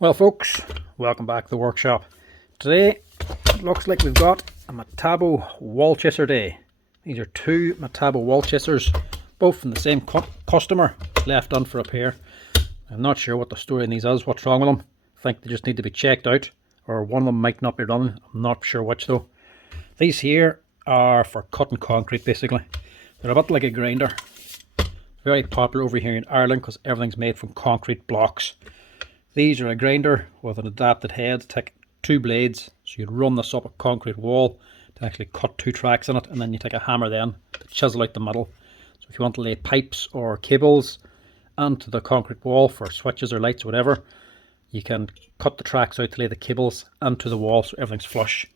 Well folks, welcome back to the workshop. Today it looks like we've got a Matabo wall chaser day. These are two Matabo wall chasers, both from the same customer, left on for repair. I'm not sure what the story in these is, what's wrong with them. I think they just need to be checked out, or one of them might not be running. I'm not sure which though. These here are for cutting concrete basically. They're a bit like a grinder. Very popular over here in Ireland because everything's made from concrete blocks. These are a grinder with an adapted head to take two blades, so you'd run this up a concrete wall to actually cut two tracks in it, and then you take a hammer then to chisel out the middle. So if you want to lay pipes or cables onto the concrete wall for switches or lights or whatever, you can cut the tracks out to lay the cables onto the wall so everything's flush.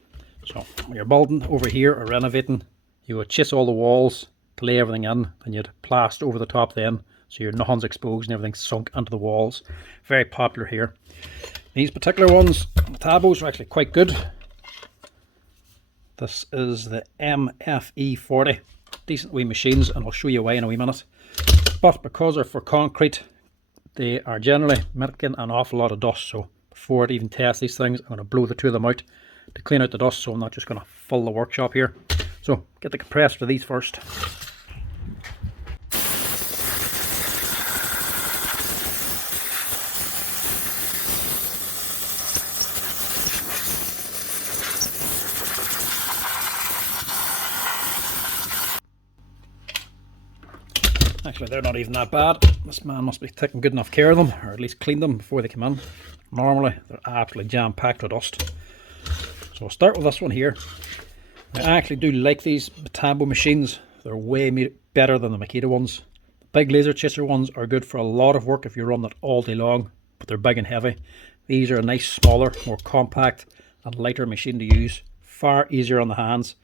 So when you're building over here or renovating, you would chisel all the walls to lay everything in, and you'd plaster over the top then, so your nothing's exposed and everything's sunk into the walls. Very popular here. These particular ones, Matabos, are actually quite good. This is the MFE40. Decent wee machines, and I'll show you why in a wee minute. But because they're for concrete, they are generally making an awful lot of dust. So before I even test these things, I'm going to blow the two of them out to clean out the dust, so I'm not just going to fill the workshop here. So get the compressor for these first. Actually, they're not even that bad. This man must be taking good enough care of them, or at least cleaned them before they come in. Normally, they're absolutely jam-packed with dust. So we'll start with this one here. I actually do like these Matabo machines. They're way better than the Makita ones. The big laser chaser ones are good for a lot of work if you run that all day long, but they're big and heavy. These are a nice, smaller, more compact and lighter machine to use. Far easier on the hands.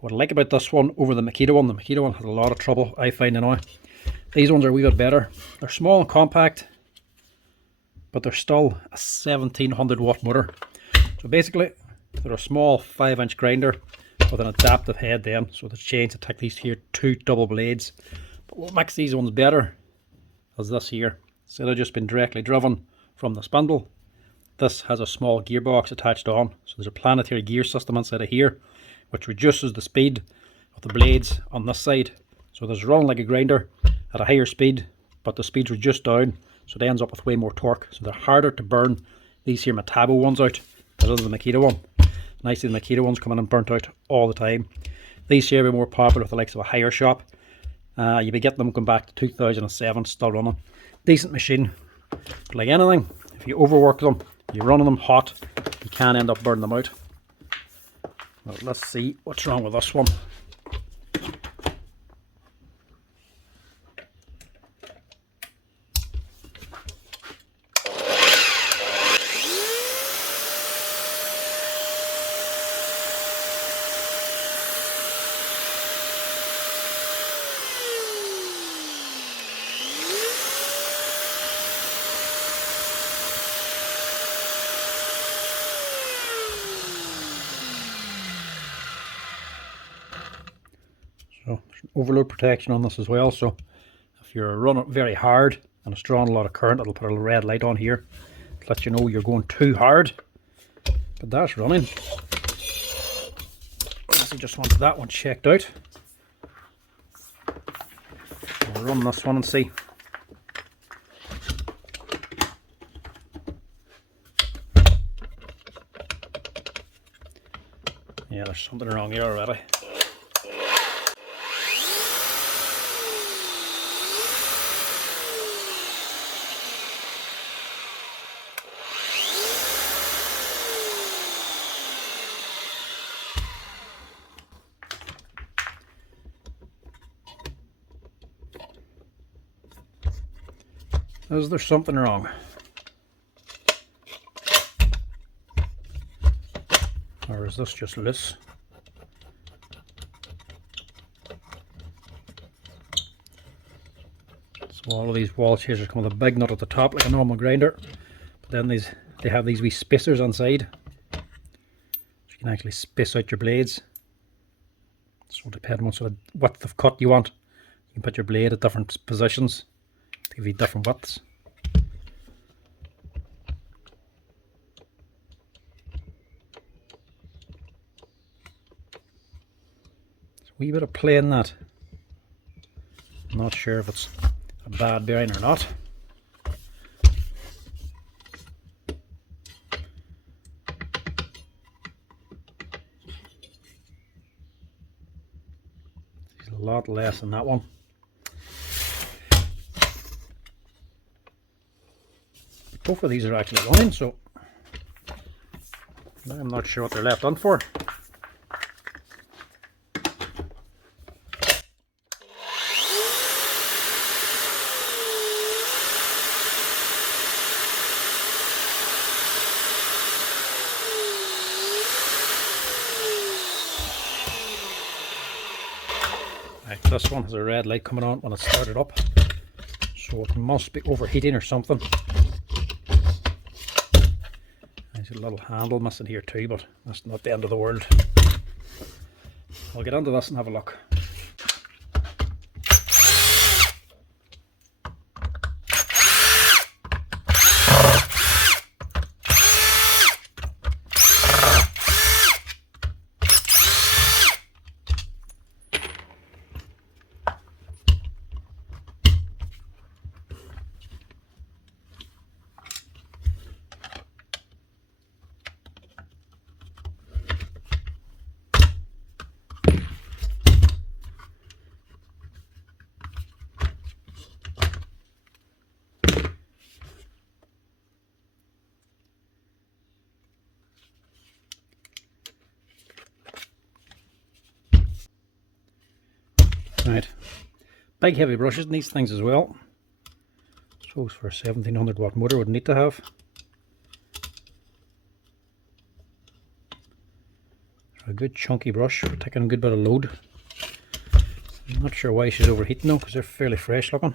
What I like about this one over the Makita one has a lot of trouble, I find now. These ones are a wee bit better. They're small and compact, but they're still a 1700 watt motor. So basically, they're a small 5-inch grinder with an adaptive head then. So the chains to take these here two double blades. But what makes these ones better is this here. Instead of just being directly driven from the spindle, this has a small gearbox attached on. So there's a planetary gear system inside of here, which reduces the speed of the blades on this side. So there's running like a grinder at a higher speed, but the speed's reduced down, so it ends up with way more torque. So they're harder to burn these here Matabo ones out than the Makita one. Nice, the Makita ones coming in burnt out all the time. These here are more popular with the likes of a hire shop. You'll be getting them going back to 2007, still running. Decent machine, but like anything, if you overwork them, you're running them hot, you can end up burning them out. Well, let's see what's wrong with this one. So there's an overload protection on this as well, so if you're running very hard and it's drawing a lot of current, it'll put a red light on here to let you know you're going too hard. But that's running. I just wanted that one checked out. We'll run this one and see. Yeah, there's something wrong here already. Is there something wrong? Or is this just loose? So all of these wall chasers come with a big nut at the top like a normal grinder, but then they have these wee spacers inside, so you can actually space out your blades. So depending on what sort of width of cut you want, you can put your blade at different positions to give you different widths. wee bit of play in that. I'm not sure if it's a bad bearing or not. It's a lot less than that one. Both of these are actually running, so I'm not sure what they're left on for. Right, this one has a red light coming on when it started up, so it must be overheating or something. There's a little handle missing here too, but that's not the end of the world. I'll get into this and have a look. Right, big heavy brushes in these things as well. I suppose for a 1700 watt motor would need to have. A good chunky brush for taking a good bit of load. I'm not sure why she's overheating though, because they're fairly fresh looking.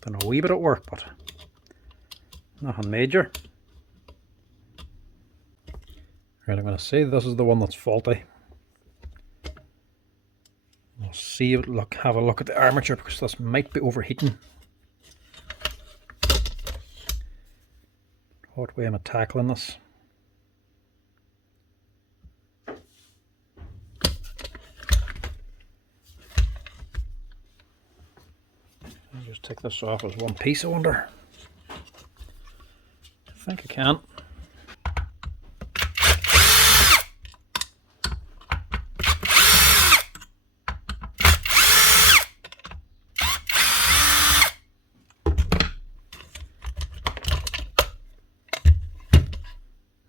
Done a wee bit of work, but nothing major. Right, I'm going to say this is the one that's faulty. We'll see, have a look at the armature, because this might be overheating. What way am I tackling this? I'll just take this off as one piece, I wonder. I think I can.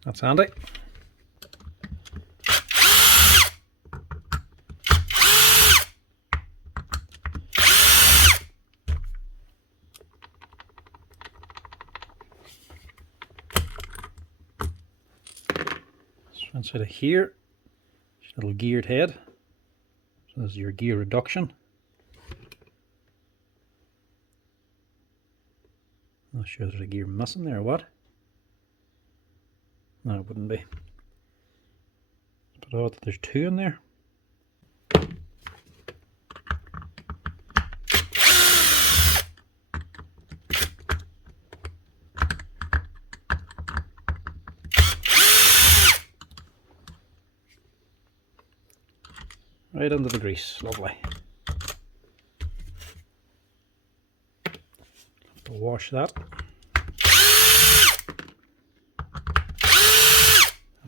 That's handy. So inside of here, little geared head. So this is your gear reduction. Not sure there's a gear missing there or what. No, it wouldn't be. But odd that there's two in there. Right under the grease, lovely. Have to wash that.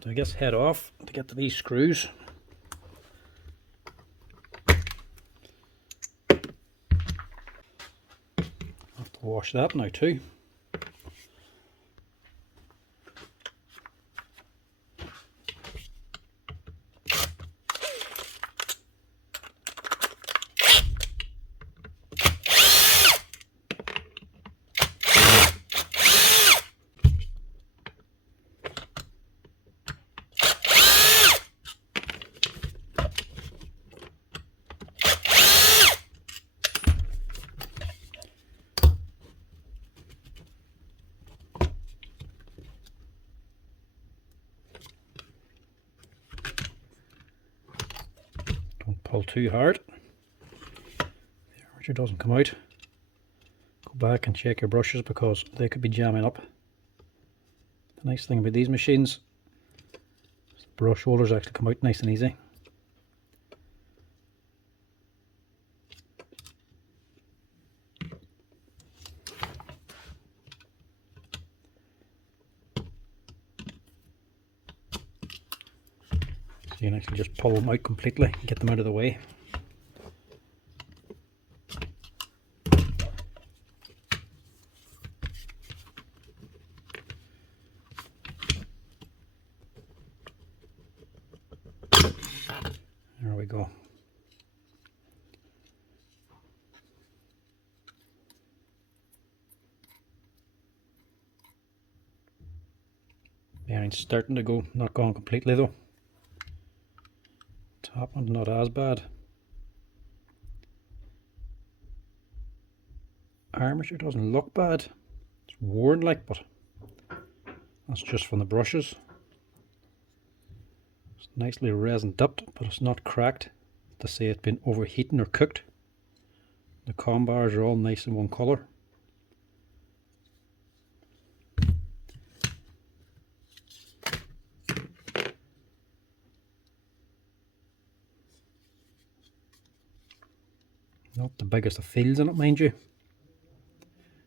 I guess head off to get to these screws. Have to wash that now too. Don't pull too hard. The armature doesn't come out. Go back and check your brushes because they could be jamming up. The nice thing about these machines is the brush holders actually come out nice and easy. you can actually just pull them out completely and get them out of the way. There we go. Bearing's starting to go, not gone completely though. Top one's not as bad. Armature doesn't look bad. It's worn like, but that's just from the brushes. It's nicely resin dipped, but it's not cracked to say it's been overheating or cooked. The com bars are all nice in one colour. Not the biggest of fields in it, mind you.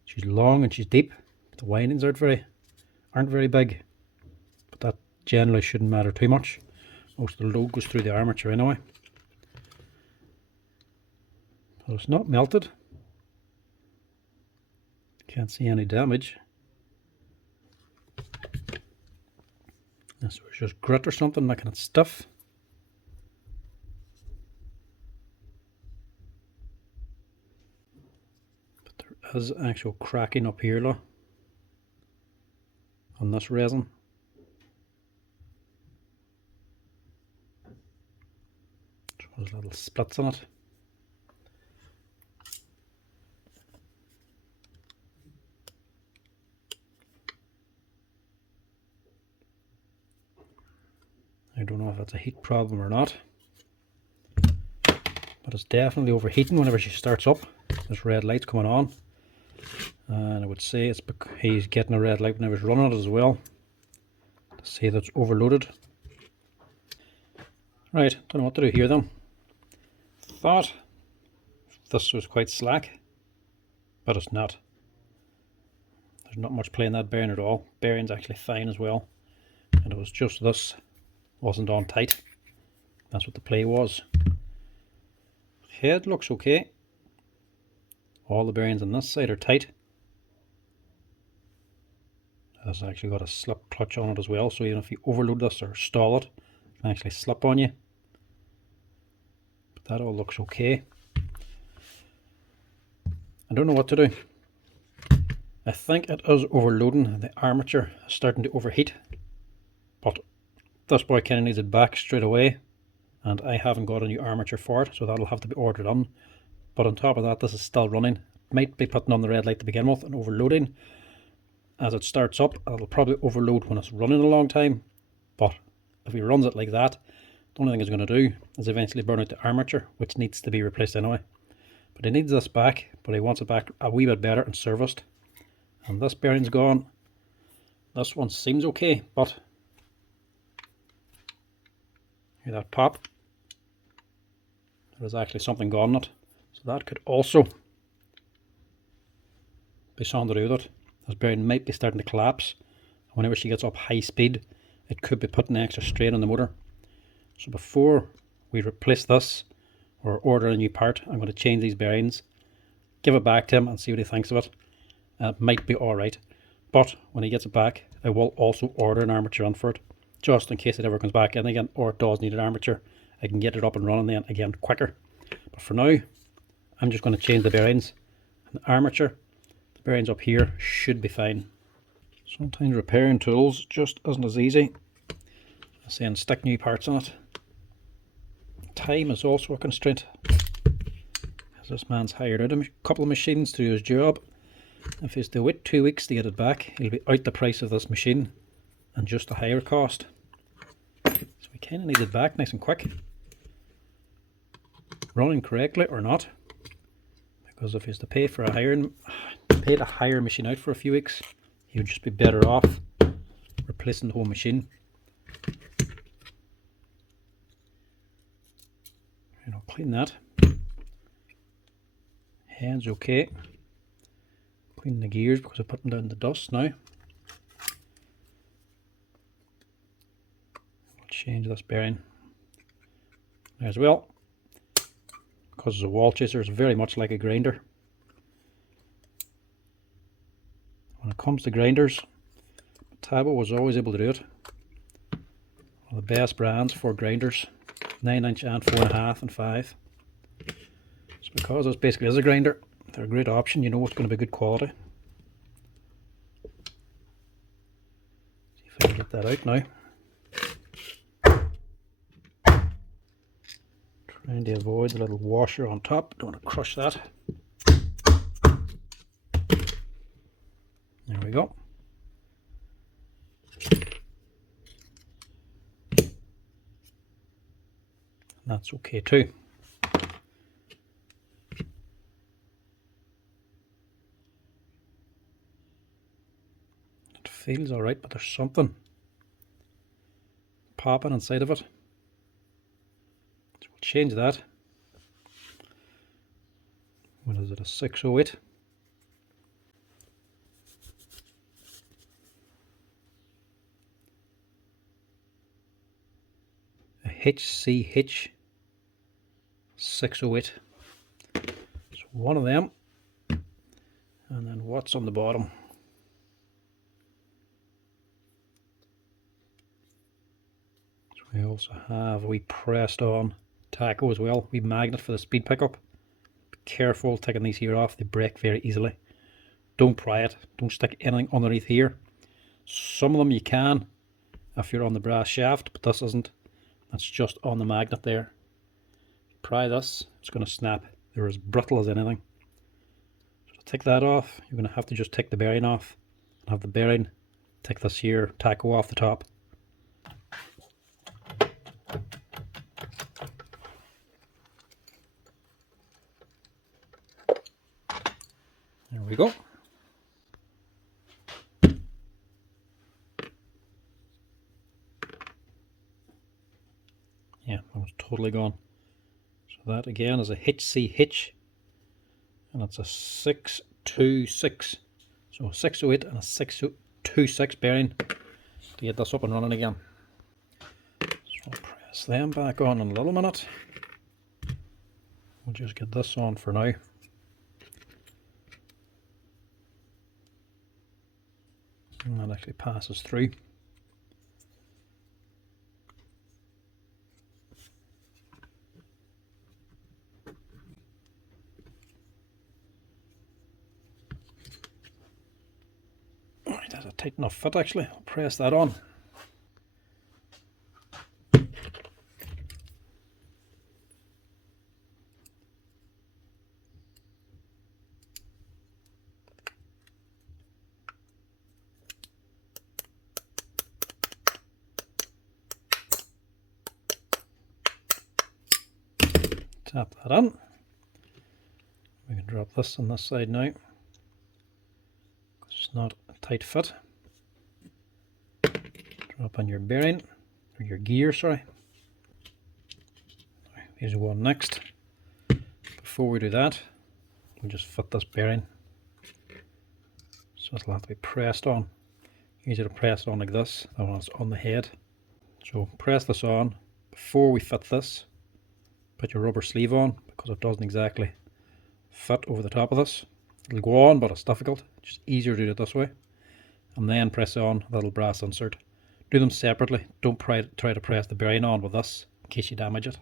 She's long and she's deep. The windings aren't very big, but that generally shouldn't matter too much. Most of the load goes through the armature anyway. So it's not melted. Can't see any damage. This was just grit or something making it stiff. Is actual cracking up here though on this resin. There's little splits in it. I don't know if that's a heat problem or not, but it's definitely overheating whenever she starts up. There's red lights coming on. And I would say it's because he's getting a red light whenever he's running it as well, to say that it's overloaded. Right, don't know what to do here then. Thought this was quite slack, but it's not. There's not much play in that bearing at all. Bearing's actually fine as well, and it was just this wasn't on tight. That's what the play was. Head looks okay. All the bearings on this side are tight. It's actually got a slip clutch on it as well, so even if you overload this or stall it, it can actually slip on you. But that all looks okay. I don't know what to do. I think it is overloading. The armature is starting to overheat, but this boy kind of needs it back straight away, and I haven't got a new armature for it, so that'll have to be ordered on. But on top of that, this is still running. Might be putting on the red light to begin with and overloading. As it starts up, it'll probably overload when it's running a long time, but if he runs it like that, the only thing it's going to do is eventually burn out the armature, which needs to be replaced anyway. But he needs this back, but he wants it back a wee bit better and serviced. And this bearing's gone. This one seems okay, but hear that pop? There's actually something gone in it, so that could also be something to do with it. This bearing might be starting to collapse. Whenever she gets up high speed, it could be putting extra strain on the motor. So before we replace this or order a new part, I'm going to change these bearings, give it back to him and see what he thinks of it. It might be alright, but when he gets it back, I will also order an armature on for it, just in case it ever comes back in again, or it does need an armature. I can get it up and running then again quicker. But for now, I'm just going to change the bearings and the armature. Bearings up here should be fine. Sometimes repairing tools just isn't as easy as saying stick new parts on it. Time is also a constraint, as this man's hired out a couple of machines to do his job. If he's to wait 2 weeks to get it back, he'll be out the price of this machine and just a higher cost. So we kind of need it back nice and quick, running correctly or not, because if he's to pay for a hire machine out for a few weeks, he would just be better off replacing the whole machine. You know, clean that. Head's okay. Clean the gears because I put them down in the dust now. We'll change this bearing. As well, because it's a wall chaser, it's very much like a grinder. When it comes to grinders, Matabo was always able to do it. One of the best brands for grinders, 9" and 4.5" and 5. So because this basically is a grinder, they're a great option. You know it's going to be good quality. See if I can get that out now. Trying to avoid the little washer on top. Don't want to crush that. There we go. That's okay too. It feels alright, but there's something popping inside of it. So we'll change that. What is it, a 608? A HCH 608. So one of them, and then what's on the bottom? So we also have a wee pressed on taco as well, wee magnet for the speed pickup. Be careful taking these here off, they break very easily. Don't pry it, don't stick anything underneath here. Some of them you can if you're on the brass shaft, but this isn't. That's just on the magnet there. Pry this, it's going to snap. They're as brittle as anything. So to take that off, you're going to have to just take the bearing off and have the bearing take this here taco off the top. There we go. Yeah, that was totally gone. So that again is a HC hitch, and it's a 626. So a 608 and a 626 bearing to get this up and running again. So I'll press them back on in a little minute. We'll just get this on for now. And that actually passes through. Alright, that's a tight enough fit actually. I'll press that on. Tap that on. We can drop this on this side now. It's not a tight fit. Drop on your bearing, or your gear, sorry. Here's one next. Before we do that, we'll just fit this bearing. So it'll have to be pressed on. Easier to press on like this than when it's on the head. So press this on. Before we fit this, put your rubber sleeve on because it doesn't exactly fit over the top of this. It'll go on, but it's difficult. It's just easier to do it this way. And then press on that little brass insert. Do them separately. Don't try to press the bearing on with this in case you damage it.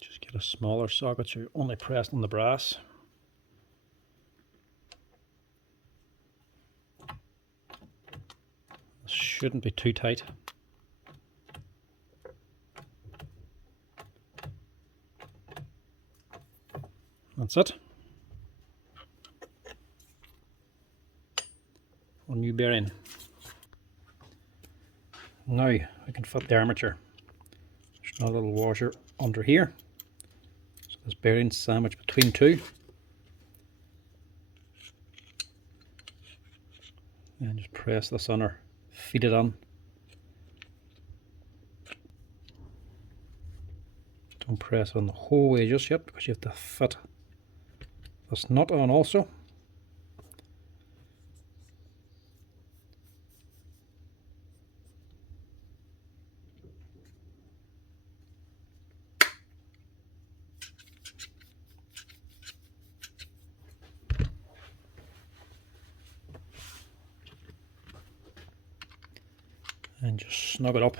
Just get a smaller socket so you're only pressing the brass. This shouldn't be too tight. That's it. One new bearing. Now we can fit the armature. There's a little washer under here. So This bearing sandwiched between two. And just press this on or feed it on. Don't press it on the whole way just yet because you have to fit this nut on also. And just snug it up.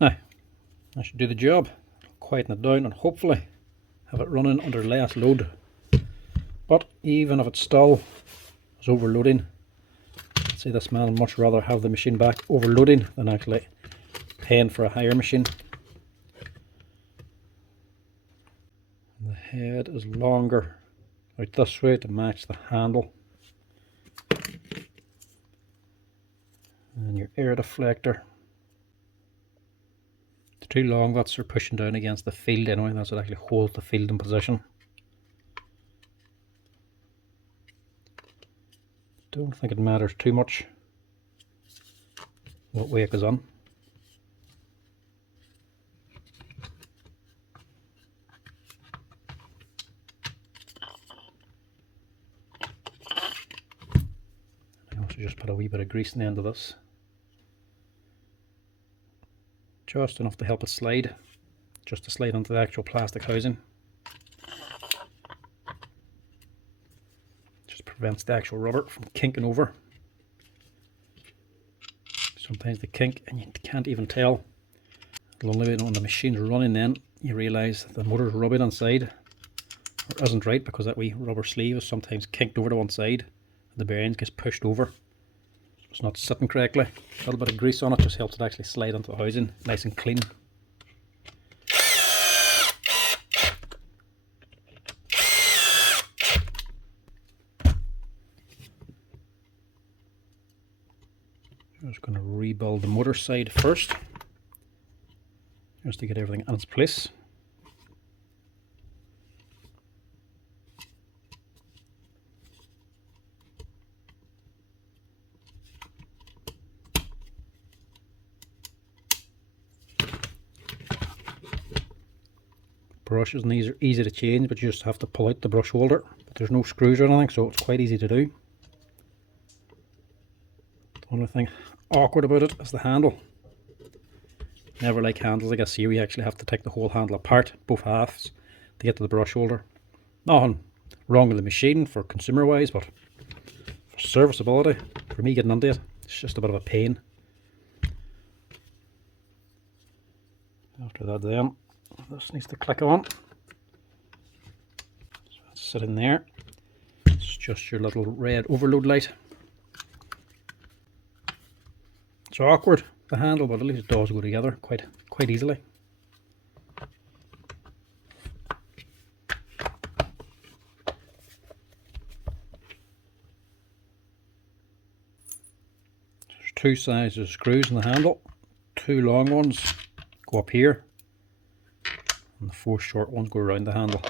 Now, that should do the job. Quieten it down and hopefully have it running under less load. But even if it still is overloading, I'd say this man would much rather have the machine back overloading than actually paying for a higher machine. The head is longer out this way to match the handle. And your air deflector. The two long bits are pushing down against the field anyway, that's what actually holds the field in position. Don't think it matters too much what way it goes on. Just put a wee bit of grease in the end of this, just enough to help it slide, just to slide onto the actual plastic housing. Just prevents the actual rubber from kinking over. Sometimes they kink and you can't even tell. The only way when the machine's running then you realise the motor's rubbing inside or isn't right, because that wee rubber sleeve is sometimes kinked over to one side and the bearing gets pushed over. It's not sitting correctly. A little bit of grease on it just helps it actually slide onto the housing nice and clean. I'm just going to rebuild the motor side first, just to get everything in its place. Brush isn't easy to change, but you just have to pull out the brush holder. But there's no screws or anything, so it's quite easy to do. The only thing awkward about it is the handle. Never like handles like this here. We actually have to take the whole handle apart, both halves, to get to the brush holder. Nothing wrong with the machine for consumer wise, but for serviceability, for me getting into it, it's just a bit of a pain. After that then, this needs to click on. So that's sitting there. It's just your little red overload light. It's awkward, the handle, but at least it does go together quite easily. There's two sizes of screws in the handle. Two long ones go up here, and the four short ones go around the handle.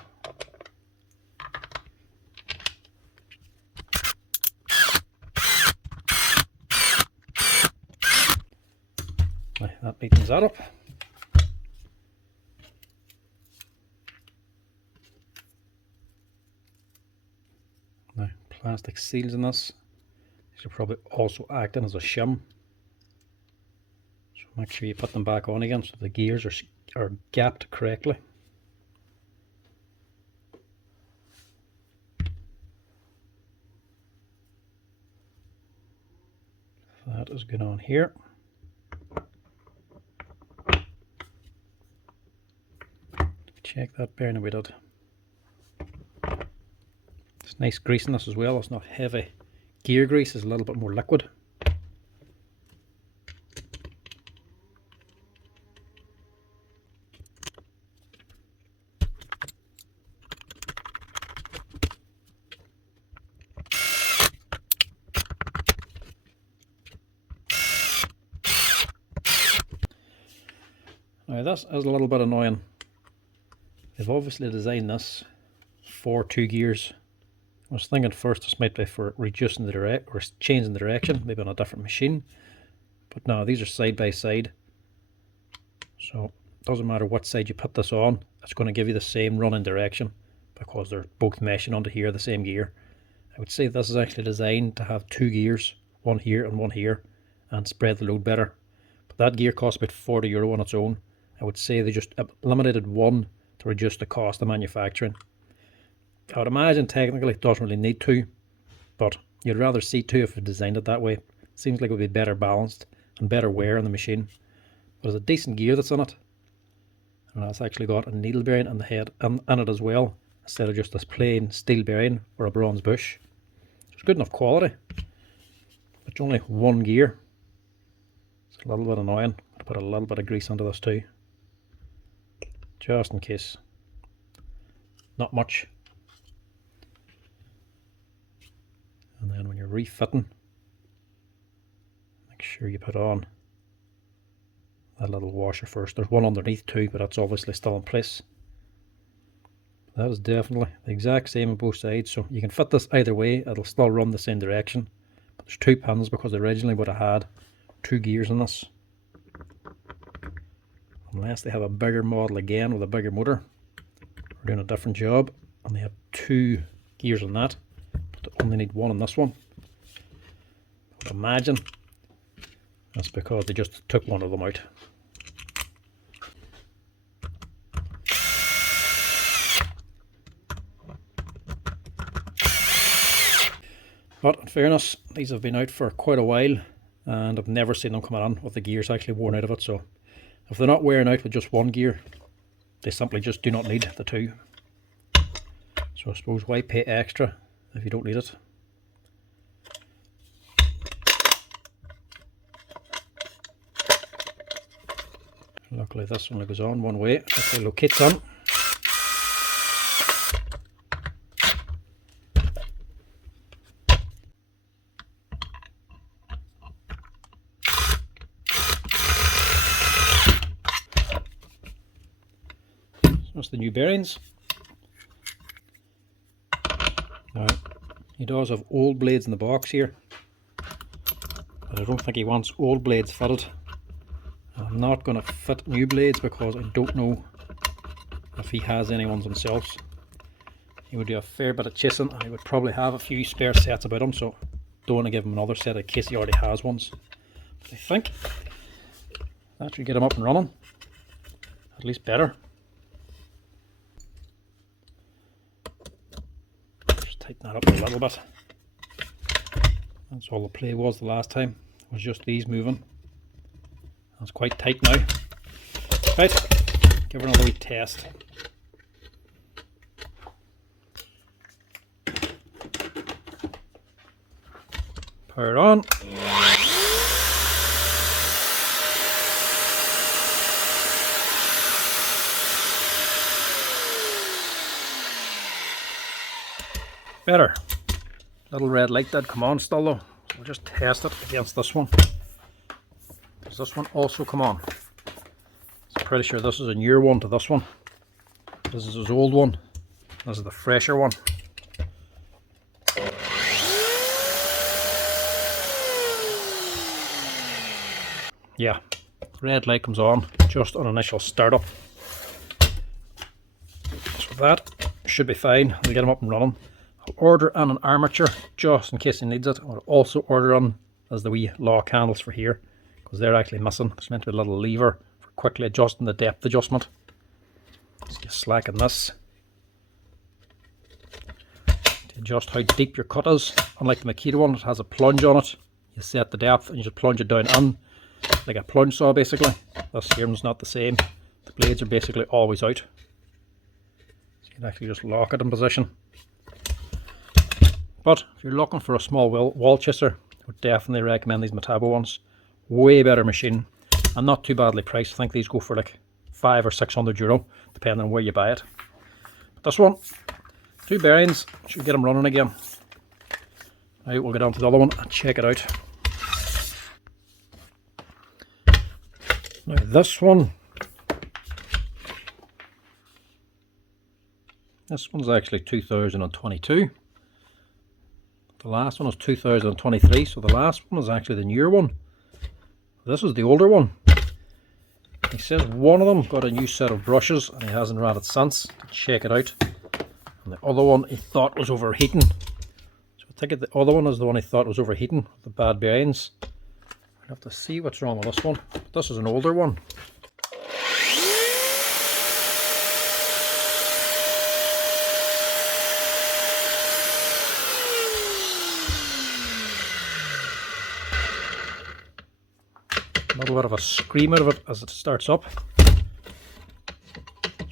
Now, that neatens that up. Now, plastic seals in this. These are probably also acting as a shim. So make sure you put them back on again so the gears are gapped correctly. That is going on here. Check that bearing we did. It's nice grease in this as well. It's not heavy gear grease, it's a little bit more liquid. Now this is a little bit annoying. They've obviously designed this for 2 gears. I was thinking first this might be for reducing the or changing the direction, maybe on a different machine. But no, these are side by side. So it doesn't matter what side you put this on, it's going to give you the same running direction because they're both meshing onto here, the same gear. I would say this is actually designed to have 2 gears, one here and one here, and spread the load better. But that gear costs about €40 on its own. I would say they just eliminated one to reduce the cost of manufacturing. I would imagine technically it doesn't really need 2, but you'd rather see 2 if it designed it that way. It seems like it would be better balanced and better wear on the machine. But it's a decent gear that's in it. And it's actually got a needle bearing in the head and in it as well, instead of just this plain steel bearing or a bronze bush. It's good enough quality. It's only 1 gear. It's a little bit annoying. I'll put a little bit of grease into this too, just in case. Not much. And then when you're refitting, make sure you put on that little washer first. There's one underneath too, but that's obviously still in place. That is definitely the exact same on both sides, so you can fit this either way, it'll still run the same direction. But there's 2 pins because they originally would have had 2 gears in this. Unless they have a bigger model again with a bigger motor, or doing a different job, and they have 2 gears on that, but they only need 1 on this one. I would imagine that's because they just took one of them out. But in fairness, these have been out for quite a while and I've never seen them come on with the gears actually worn out of it. So if they're not wearing out with just 1 gear, they simply just do not need the 2. So I suppose why pay extra if you don't need it? Luckily this only goes on one way. If I locate on. That's the new bearings. Now, he does have old blades in the box here, but I don't think he wants old blades fitted. I'm not going to fit new blades because I don't know if he has any ones himself. He would do a fair bit of chasing and he would probably have a few spare sets about him, so don't want to give him another set in case he already has ones. But I think that should get him up and running, at least better. Just tighten that up a little bit. That's all the play was the last time, was just these moving. It's quite tight now. Right, give her another wee test. Power on. Better. Little red light did come on still though, so we'll just test it against this one. Does this one also come on? I'm pretty sure this is a newer one to this one. This is his old one. This is the fresher one. Yeah, red light comes on just on initial startup. So that should be fine. We'll get him up and running. I'll order in an armature just in case he needs it. I'll also order in as the wee lock handles for here, because they're actually missing. There's meant to be a little lever for quickly adjusting the depth adjustment. Just slacken this to adjust how deep your cut is. Unlike the Makita one, it has a plunge on it. You set the depth and you just plunge it down in, like a plunge saw basically. This here one's not the same. The blades are basically always out. So you can actually just lock it in position. But if you're looking for a small wall chaser, I would definitely recommend these Matabo ones. Way better machine and not too badly priced. I think these go for like €500 or €600 depending on where you buy it. But this one, 2 bearings, should get them running again. Now we'll get on to the other one and check it out. Now this one This one's actually 2022. The last one was 2023, so the last one is actually the newer one. This is the older one. He says one of them got a new set of brushes and he hasn't ran it since to check it out. And the other one he thought was overheating. So I think the other one is the one he thought was overheating, the bad bearings. I'll have to see what's wrong with this one. This is an older one. A little bit of a scream out of it as it starts up.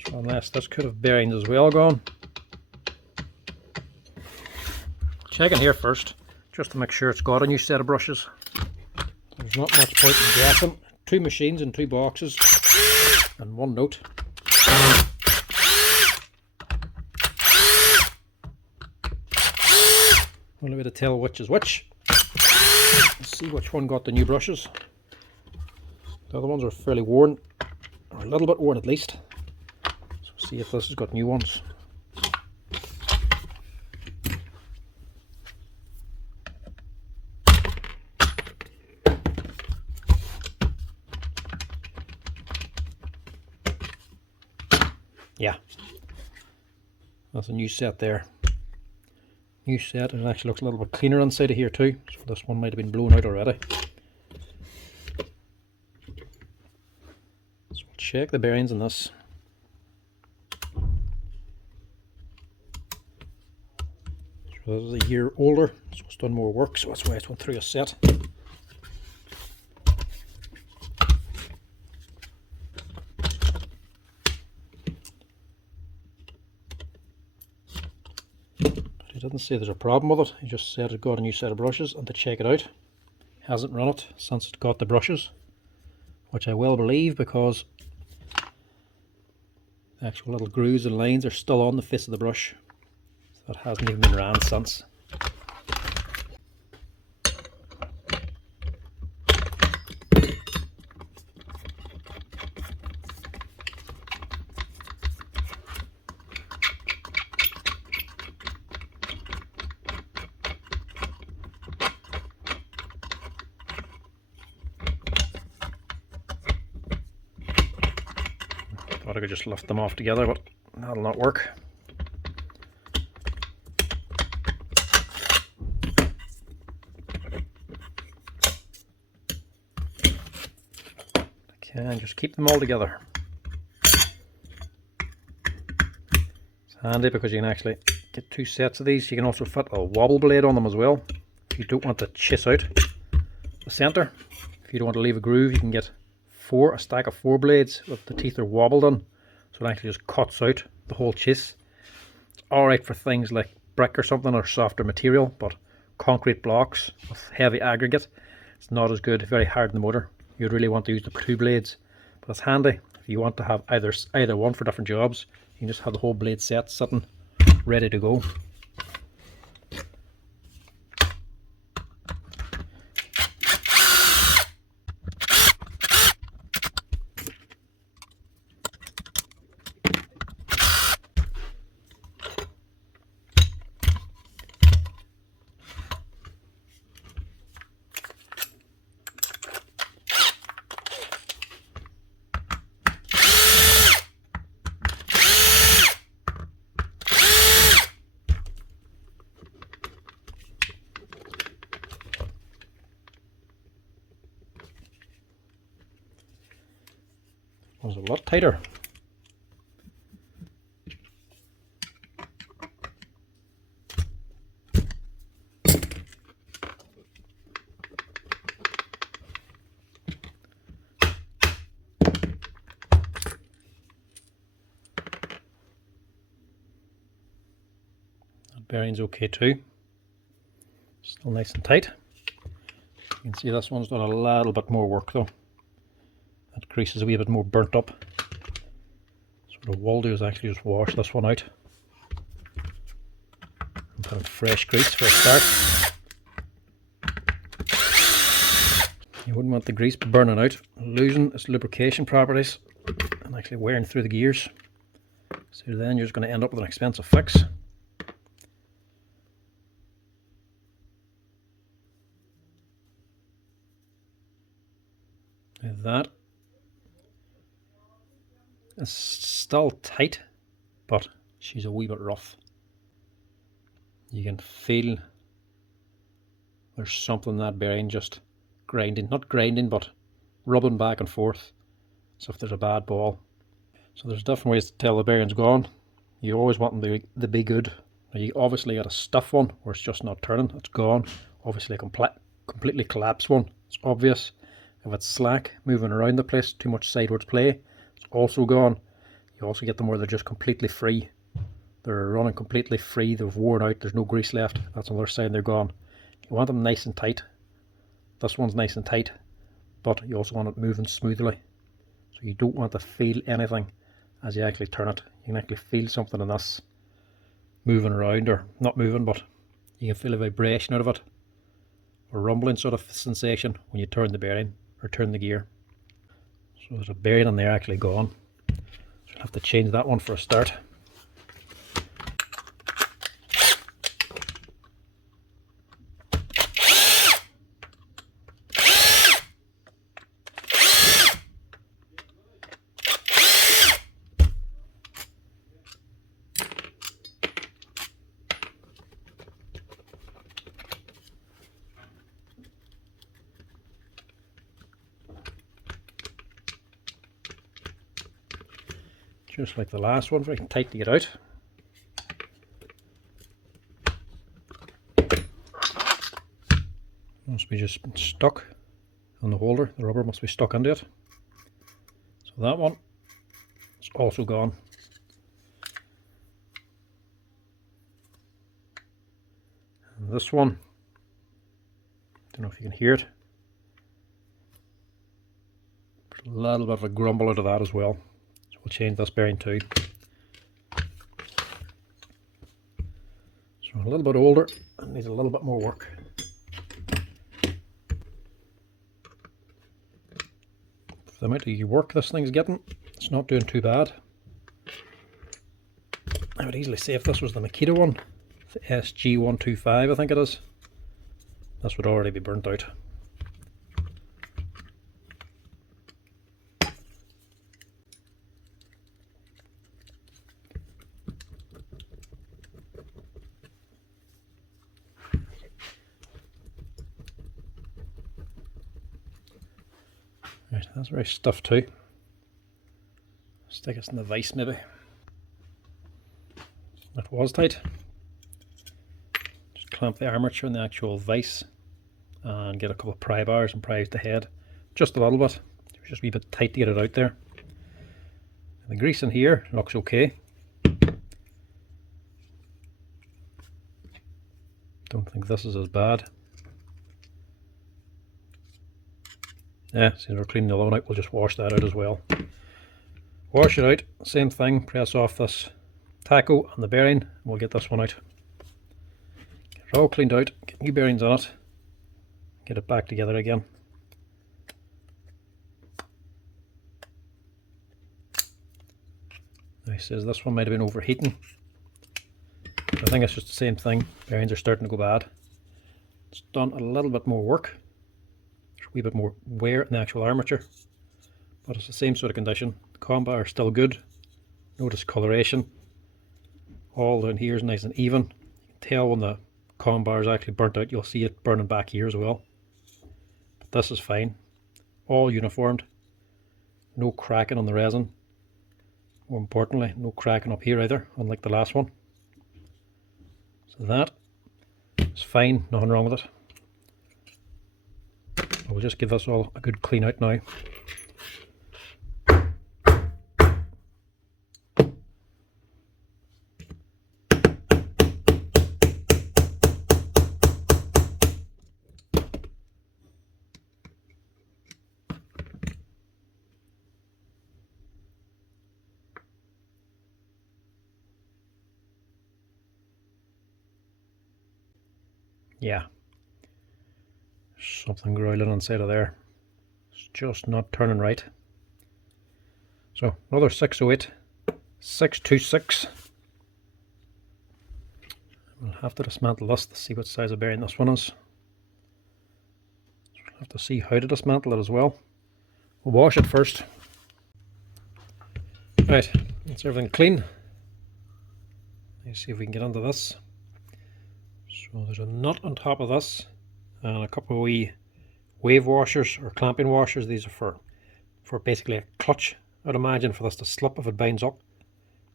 So unless this could have bearings as well gone. Checking here first, just to make sure it's got a new set of brushes. There's not much point in guessing. 2 machines in 2 boxes and 1 note. Only way to tell which is which. Let's see which one got the new brushes. The other ones are fairly worn, or a little bit worn at least. So see if this has got new ones. Yeah, that's a new set there. New set, and it actually looks a little bit cleaner inside of here too. So this one might have been blown out already. Check the bearings in this. So this is a year older, so it's done more work, so that's why it's went through a set. But he didn't say there's a problem with it, he just said it got a new set of brushes and to check it out. He hasn't run it since it got the brushes, which I will believe because the actual little grooves and lines are still on the face of the brush. So that hasn't even been ran since. Thought I could just lift them off together, but that'll not work. Okay, just keep them all together. It's handy because you can actually get 2 sets of these. You can also fit a wobble blade on them as well. If you don't want to chiss out the center, if you don't want to leave a groove, you can get a stack of 4 blades with the teeth are wobbled in, so it actually just cuts out the whole chiss. It's alright for things like brick or something or softer material, but concrete blocks with heavy aggregate, it's not as good, very hard in the motor. You'd really want to use the 2 blades, but it's handy if you want to have either one for different jobs. You can just have the whole blade set sitting ready to go. Was a lot tighter. That bearing's okay too. Still nice and tight. You can see this one's done a little bit more work though. That grease is a wee bit more burnt up. So what I will do is actually just wash this one out and put in fresh grease for a start. You wouldn't want the grease burning out, losing its lubrication properties and actually wearing through the gears. So then you're just going to end up with an expensive fix. Now that is still tight, but she's a wee bit rough. You can feel there's something in that bearing just grinding, not grinding, but rubbing back and forth, as if there's a bad ball. So there's different ways to tell the bearing's gone. You always want them to be good. Now you obviously got a stiff one where it's just not turning, it's gone. Obviously a completely collapsed one, it's obvious. If it's slack, moving around the place, too much sidewards play, it's also gone. You also get them where they're just completely free. They're running completely free, they've worn out, there's no grease left. That's another sign they're gone. You want them nice and tight. This one's nice and tight, but you also want it moving smoothly. So you don't want to feel anything as you actually turn it. You can actually feel something in this moving around, or not moving, but you can feel a vibration out of it, a rumbling sort of sensation when you turn the bearing or turn the gear. So there's a bearing in there actually gone. So you'll have to change that one for a start. Just like the last one, very tight to get out. Must be just stuck on the holder, the rubber must be stuck into it. So that one is also gone. And this one, don't know if you can hear it. There's a little bit of a grumble out of that as well. We'll change this bearing too. So a little bit older and needs a little bit more work. For the amount of work this thing's getting, it's not doing too bad. I would easily say if this was the Makita one, the SG125 I think it is, this would already be burnt out. Right, that's very stiff too. Stick us in the vise maybe. That was tight. Just clamp the armature in the actual vise and get a couple of pry bars and pry out the head. Just a little bit. It's just a wee bit tight to get it out there. And the grease in here looks okay. Don't think this is as bad. Yeah, since we're cleaning the other one out, we'll just wash that out as well. Wash it out, same thing, press off this taco and the bearing, and we'll get this one out. Get it all cleaned out, get new bearings on it, get it back together again. Now he says this one might have been overheating. I think it's just the same thing, bearings are starting to go bad. It's done a little bit more work. Wee bit more wear in the actual armature, but it's the same sort of condition. The combar are still good, no discoloration. All down here is nice and even. You can tell when the combar is actually burnt out, you'll see it burning back here as well. But this is fine, all uniformed, no cracking on the resin. More importantly, no cracking up here either, unlike the last one. So that is fine, nothing wrong with it. We'll just give this all a good clean out now. Yeah. Something growling inside of there. It's just not turning right. So another 608 626. We'll have to dismantle this to see what size of bearing this one is. We'll have to see how to dismantle it as well. We'll wash it first. Right, that's everything clean. Let's see if we can get under this. So there's a nut on top of this and a couple of wee wave washers or clamping washers. These are for basically a clutch, I'd imagine, for this to slip if it binds up.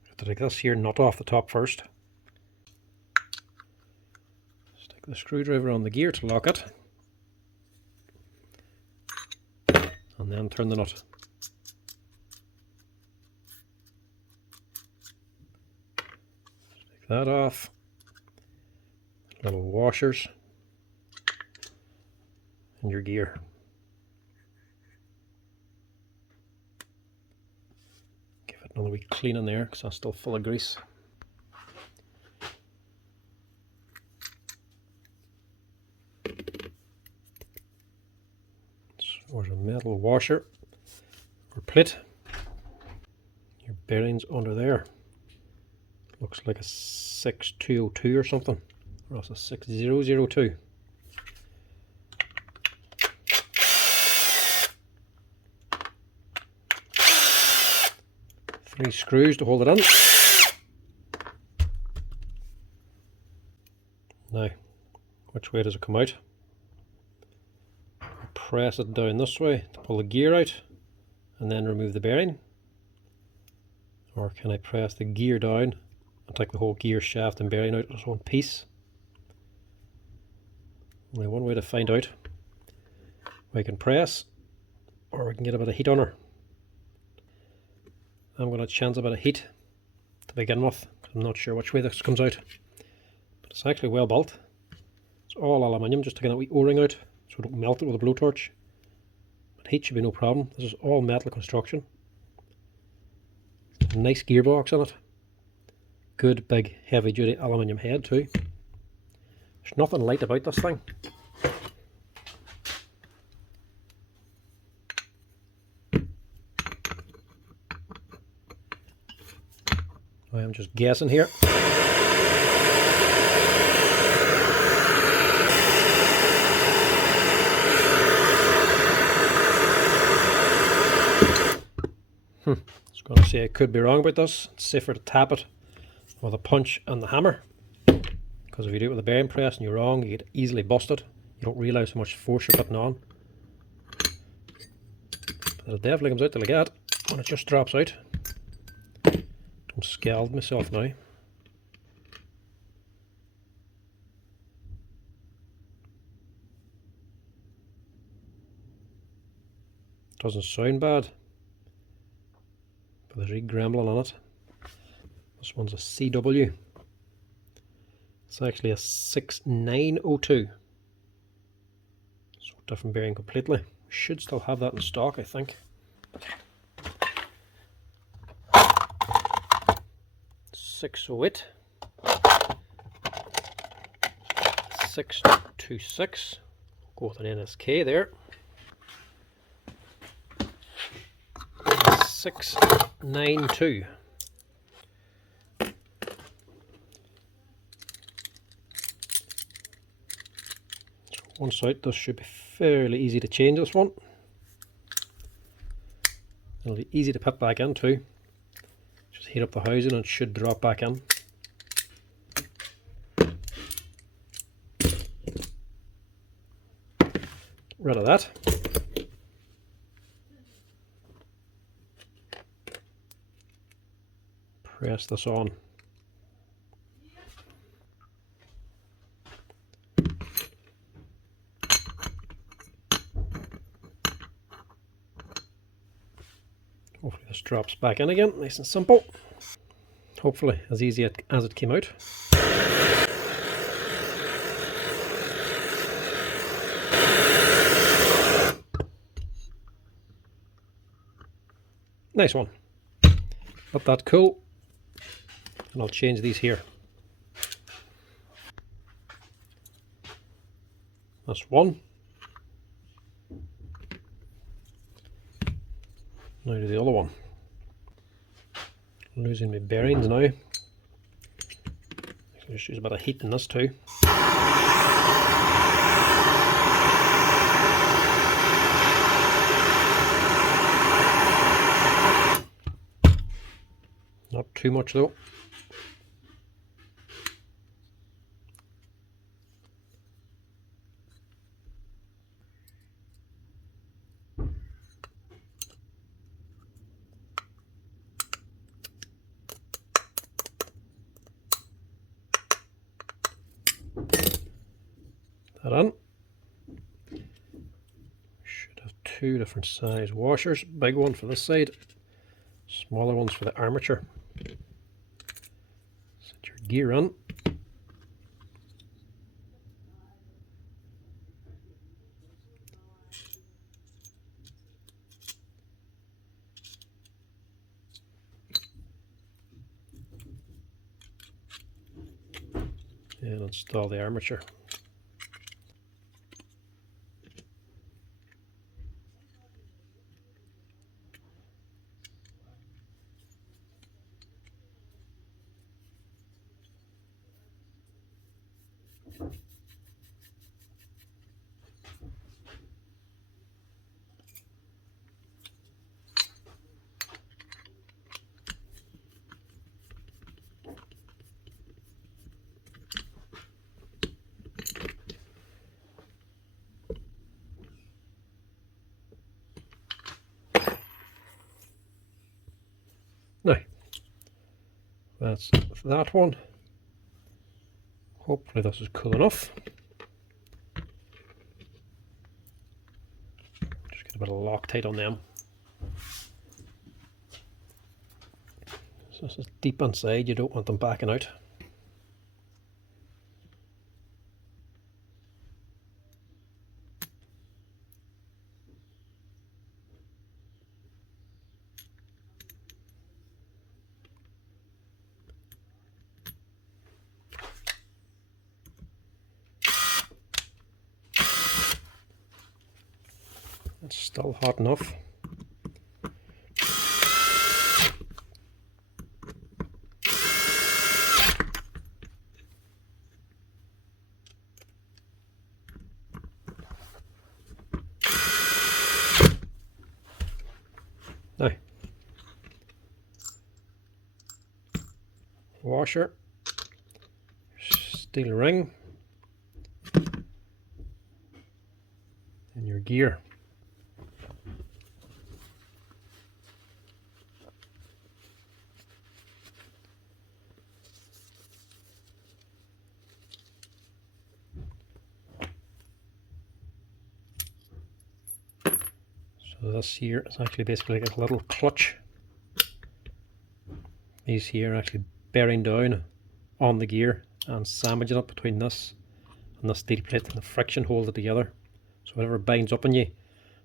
I have to take this here nut off the top first. Stick the screwdriver on the gear to lock it. And then turn the nut. Take that off. Little washers. And your gear. Give it another wee clean in there because that's still full of grease. So there's a metal washer or plate. Your bearings under there. Looks like a 6202 or something, or else a 6002. 3 screws to hold it in. Now, which way does it come out? Press it down this way to pull the gear out and then remove the bearing. Or can I press the gear down and take the whole gear shaft and bearing out as one piece? Only one way to find out. We can press, or we can get a bit of heat on her. I'm going to chance a bit of heat to begin with. I'm not sure which way this comes out, but it's actually well built. It's all aluminium, just taking that wee O-ring out so don't melt it with a blowtorch. But heat should be no problem. This is all metal construction. Nice gearbox on it. Good big heavy duty aluminium head too. There's nothing light about this thing. I am just guessing here. I was going to say I could be wrong about this. It's safer to tap it with a punch and the hammer, because if you do it with a bearing press and you're wrong, you get easily busted. You don't realise how much force you're putting on. But it definitely comes out like that when it just drops out. I'm scalded myself now. Doesn't sound bad, but there's a gremlin on it. This one's a CW. It's actually a 6902. So different bearing completely. Should still have that in stock, I think. 608, 626, go with an NSK there, 692, once out, this should be fairly easy to change this one. It'll be easy to put back in too. Just heat up the housing and it should drop back in. Get rid of that. Press this on. Hopefully this drops back in again, nice and simple. Hopefully as easy as it came out. Nice one. Let that cool, and I'll change these here. That's one. Now to the other one. Losing my bearings now. Just use a bit of heat in this too. Not too much though. That in. Should have two different size washers. Big one for this side, smaller ones for the armature. Set your gear in. And install the armature. Now, that's that one. Hopefully this is cool enough. Just get a bit of Loctite on them. So this is deep inside, you don't want them backing out. It's still hot enough. Now, washer, steel ring, and your gear. So this here is actually basically like a little clutch. These here are actually bearing down on the gear and sandwiching it between this and this steel plate, and the friction hold it together. So whatever binds up on you,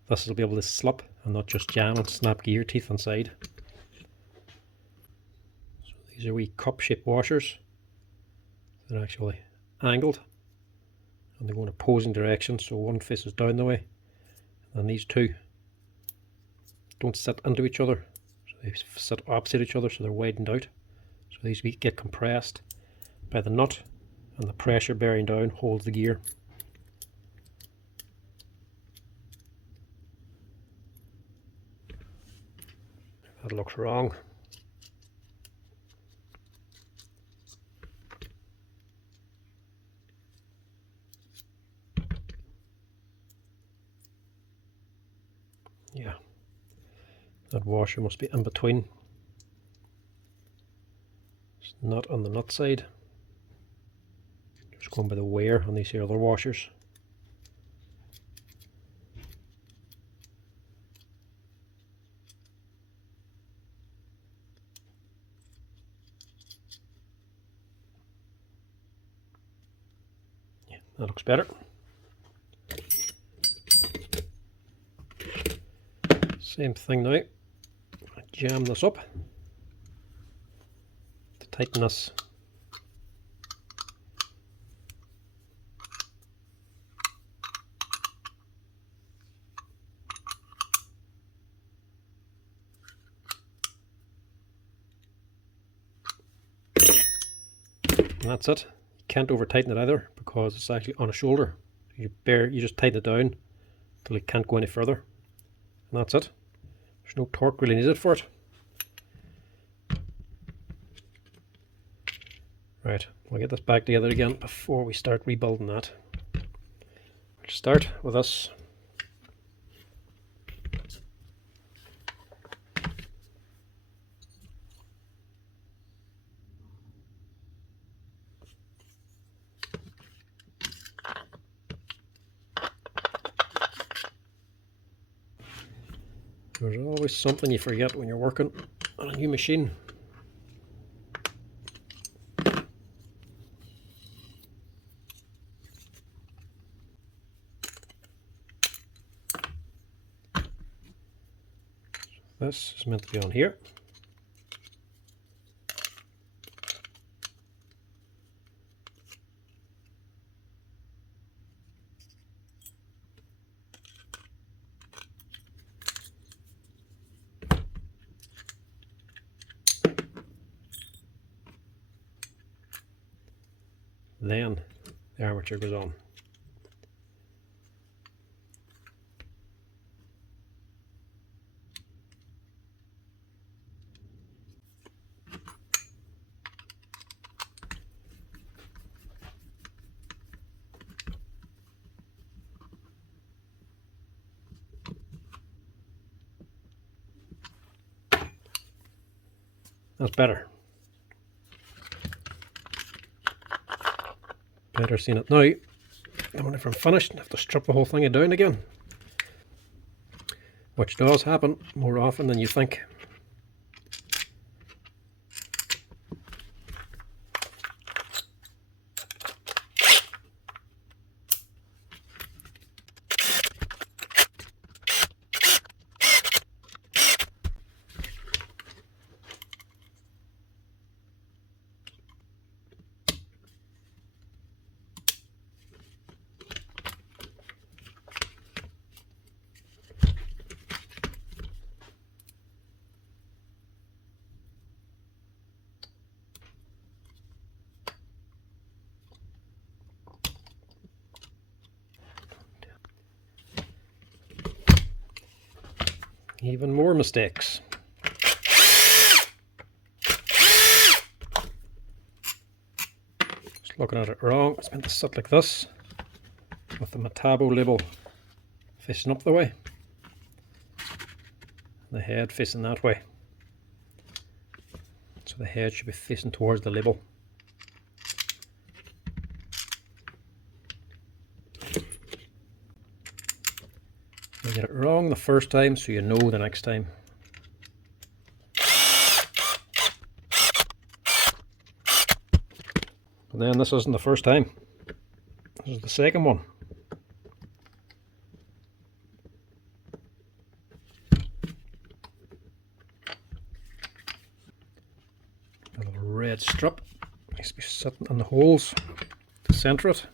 this will be able to slip and not just jam and snap gear teeth inside. So these are wee cup shaped washers. They're actually angled and they go in opposing directions, so one faces down the way and these two don't sit into each other, so they sit opposite each other, so they're widened out. So these get compressed by the nut, and the pressure bearing down holds the gear. That looks wrong. Yeah. That washer must be in between. It's not on the nut side. Just going by the wear on these here other washers. Yeah, that looks better. Same thing now. Jam this up to tighten this. and that's it. You can't over tighten it either because it's actually on a shoulder. You just tighten it down till it can't go any further, and that's it. There's no torque really needed for it. Right, we'll get this back together again before we start rebuilding that. We'll start with this. There's always something you forget when you're working on a new machine. This is meant to be on here. Then the armature goes on. That's better. Better seeing it now. And when I'm finished, I have to strip the whole thing down again, which does happen more often than you think. Even more mistakes. Just looking at it wrong. It's meant to sit like this, with the Matabo label facing up the way, the head facing that way. So the head should be facing towards the label. You get it wrong the first time, so you know the next time. But then this isn't the first time. This is the second one. A little red strip needs to be sitting in the holes to centre it.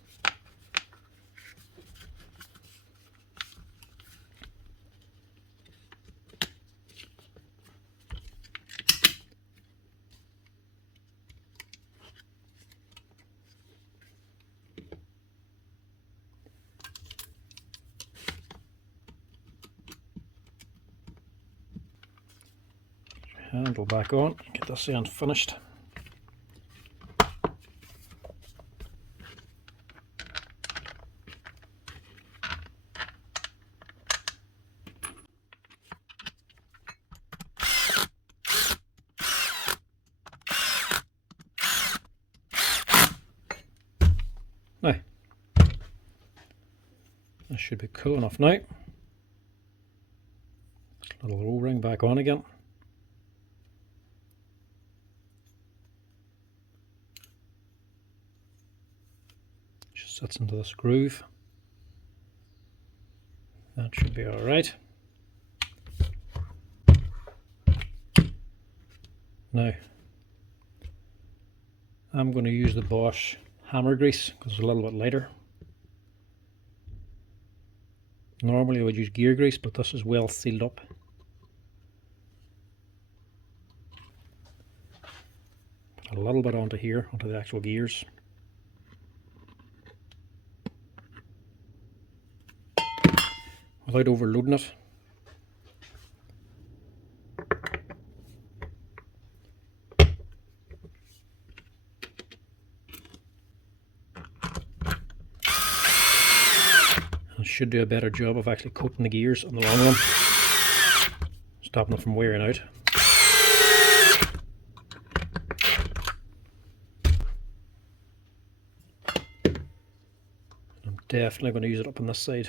Handle back on, get this end finished. Now, this should be cool enough now. Little O-ring back on again. Sits into this groove. That should be all right. Now, I'm going to use the Bosch hammer grease because it's a little bit lighter. Normally I would use gear grease, but this is well sealed up. But A little bit onto here, onto the actual gears. Without overloading it. And should do a better job of actually coating the gears in the long run, stopping it from wearing out. I'm definitely going to use it up on this side.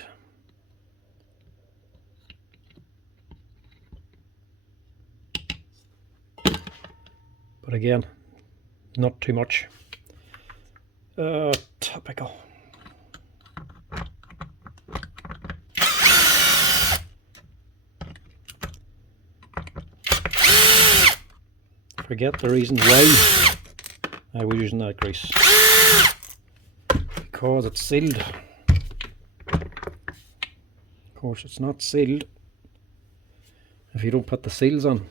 But again, not too much. Typical. Forget the reason why I was using that grease. Because it's sealed. Of course, it's not sealed if you don't put the seals on.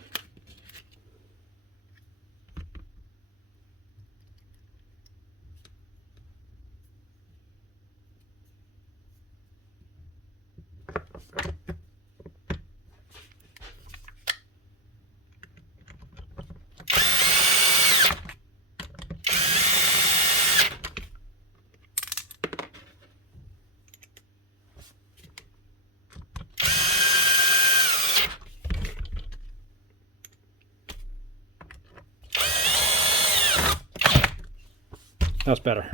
That's better.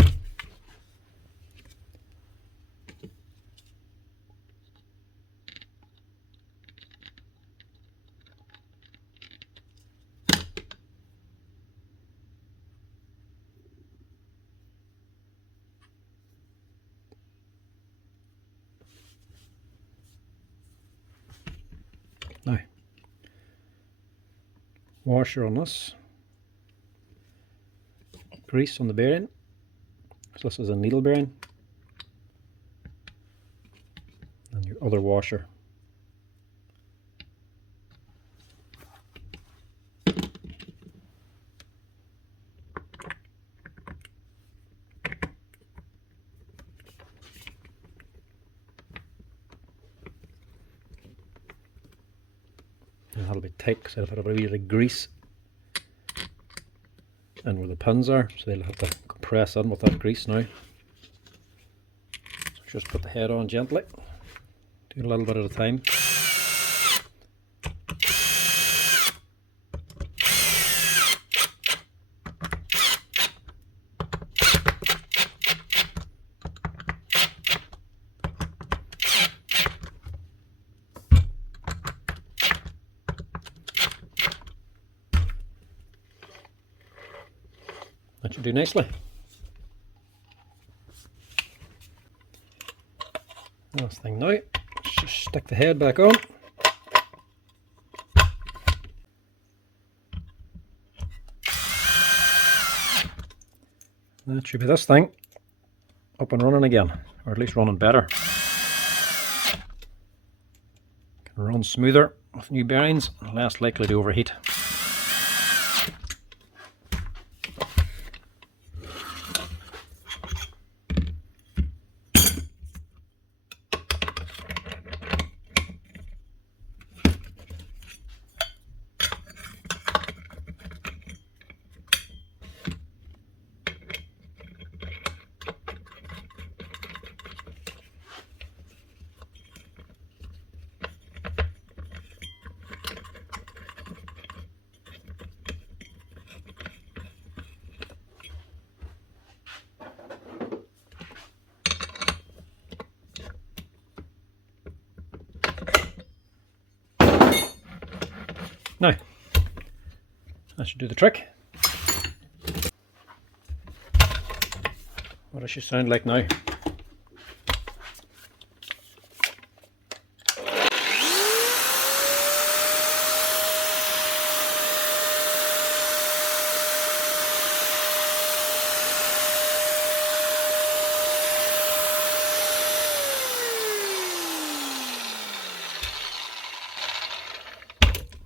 Now, washer on this, grease on the bearing. So this is a needle bearing, and your other washer. And that'll be tight because I'll put a bit of grease in where the pins are, so they'll have to compress in with that grease now. So just put the head on gently, do a little bit at a time. That should do nicely. Last thing now, let's just stick the head back on. That should be this thing up and running again, or at least running better. Can run smoother with new bearings and less likely to overheat. Now, that should do the trick. What does she sound like now?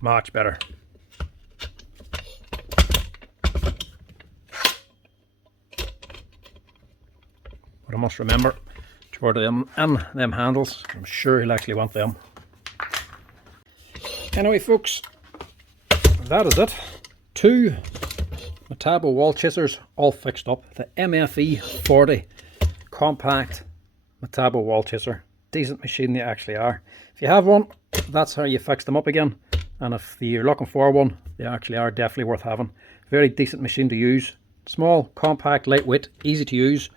Much better. But I must remember to order them and them handles. I'm sure he'll actually want them. Anyway folks, that is it. 2 Matabo wall chasers all fixed up. The MFE40 compact Matabo wall chaser. Decent machine they actually are. If you have one, that's how you fix them up again. And if you're looking for one, they actually are definitely worth having. Very decent machine to use. Small, compact, lightweight, easy to use,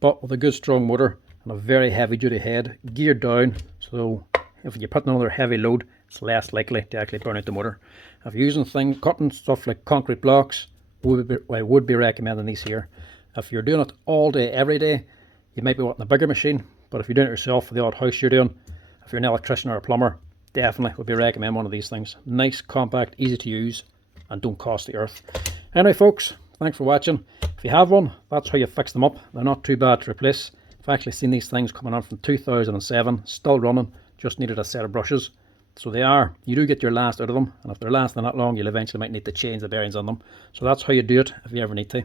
but with a good strong motor and a very heavy duty head, geared down, so if you put another heavy load, it's less likely to actually burn out the motor. If you're using things, cutting stuff like concrete blocks, I would be recommending these here. If you're doing it all day, every day, you might be wanting a bigger machine, but if you're doing it yourself for the odd house you're doing, if you're an electrician or a plumber, definitely would be recommend one of these things. Nice, compact, easy to use, and don't cost the earth. Anyway folks, thanks for watching. If you have one, that's how you fix them up. They're not too bad to replace. I've actually seen these things coming on from 2007, still running, just needed a set of brushes. So they are, you do get your last out of them, and if they're lasting that long, you'll eventually might need to change the bearings on them. So that's how you do it if you ever need to.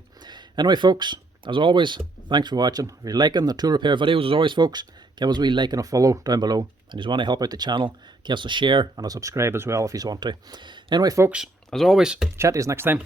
Anyway folks, as always, thanks for watching. If you're liking the tool repair videos, as always folks, give us a wee like and a follow down below. And if you want to help out the channel, give us a share and a subscribe as well if you want to. Anyway folks, as always, chat to you next time.